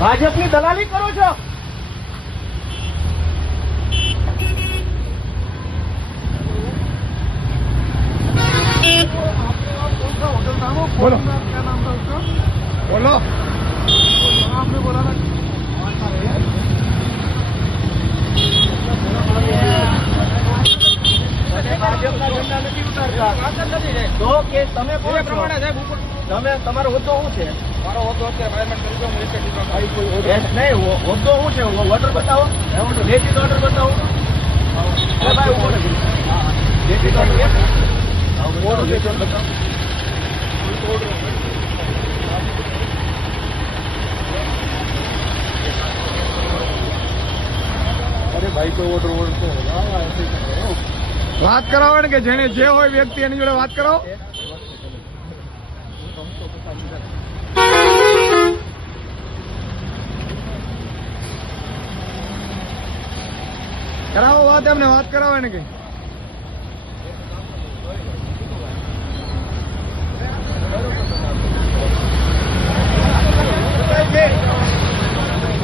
ભાજપની દલાલી કરો છો. बोलो क्या नाम था उसका बोलो आपने बोला ना ભાજપના ઝંડા નથી ઉતારતા તો કે તમે કોણ છો? તમે તમારો હોદ્દો શું છે? મારો હોદ્દો અત્યારે મેનેજમેન્ટ કરી દો નહીં હોદ્દો શું છે? ઓર્ડર બતાવો. લેખિત ઓર્ડર બતાવો. ભાઈ ઉભો રહે. લેખિત ઓર્ડર બતાવો. अरे भाई कोई ऑर्डर तो बात कराओ ने कि जेने जे होय व्यक्ति एनी जोड़े बात कराओ. कराओ बात एमने बात कराओ ने कि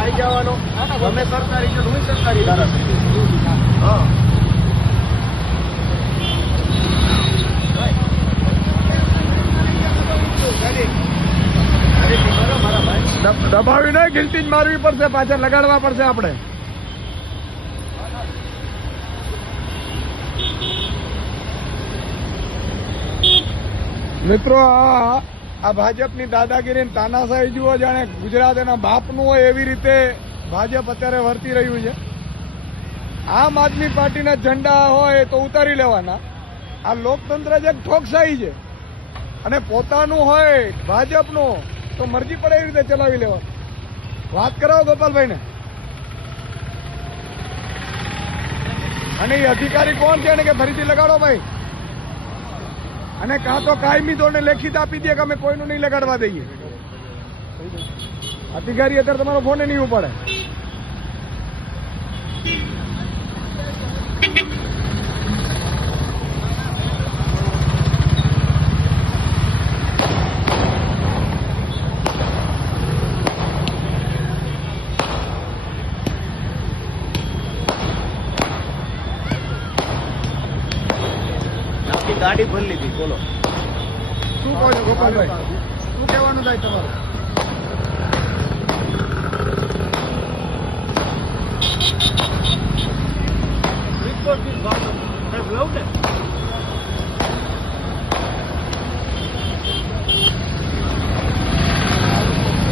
આવી જવાનો. તમે સરકારી છો, હું સરકારી ધારાસભ્ય. હા દબાવી નહીં, ગિલ્ટી જ મારવી પડશે, પાછળ લગાડવા પડશે આપણે. મિત્રો આ ભાજપની દાદાગીરી તાનાશાહી જુઓ, જાણે ગુજરાત એના બાપનું હોય એવી રીતે ભાજપ અત્યારે વર્તી રહ્યું છે. આમ આદમી પાર્ટીના ઝંડા હોય તો ઉતારી લેવાના. આ લોકતંત્ર જ એક ઠોકશાહી છે અને પોતાનું હોય ભાજપનું તો મરજી પડે એવી રીતે ચલાવી લેવાનું. વાત કરાવો ગોપાલભાઈને. અને એ અધિકારી કોણ છે ને કે ફરીથી લગાડો ભાઈ, અને કાં તો કાયમી તોડને લેખિત આપી દે કે અમે કોઈનું નહીં લગાડવા દઈએ. અધિકારી અત્યારે તમારો ફોન નહીં ઉપાડે. ગાડી ભરી લીધી. બોલો શું કહો છો ગોપાલભાઈ? શું કહેવાનું થાય તમારું?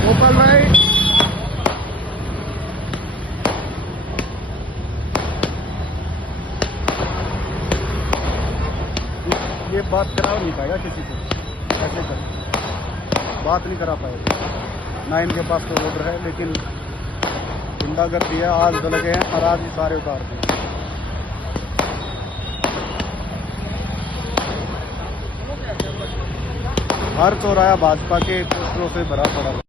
ગોપાલભાઈ ये बात करा नहीं पाएगा किसी को, ऐसे कर बात नहीं करा पाएगा ना. इनके पास तो ऑर्डर है लेकिन गुंडागर्दी है. आज लगे हैं और आज ही सारे उतार दिए. हर चौराया भाजपा के पोस्टरों से भरा पड़ा.